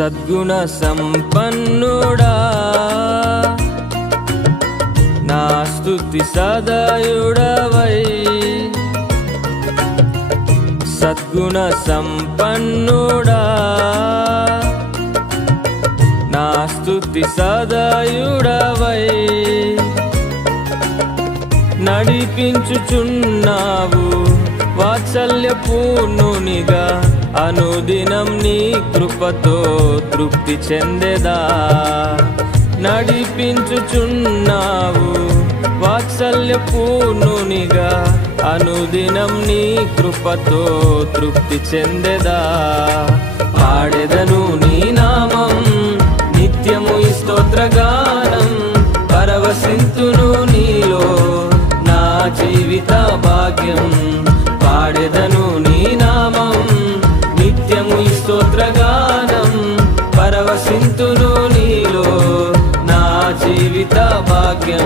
సద్గుణ సంపన్నుడా నా స్తుతి సదయుడవై సద్గుణ సంపన్నుడా నా స్తుతి సదయుడవై నడిపించుచున్నావు వాత్సల్య పూర్ణునిగా అనుదినం నీ కృపతో తృప్తి చెందెదా నడిపించుచున్నావు వాత్సల్య పూర్ణునిగా అనుదినం నీ కృపతో తృప్తి చెందెదా పాడెదను నీ నామం నిత్యము ఈ స్తోత్రగానం పరవశింతును నీలో నా జీవిత భాగ్యం పాడెదను నీ నామం నిత్యము ఈ స్తోత్రగానం పరవశింతును నీలో నా జీవిత భాగ్యం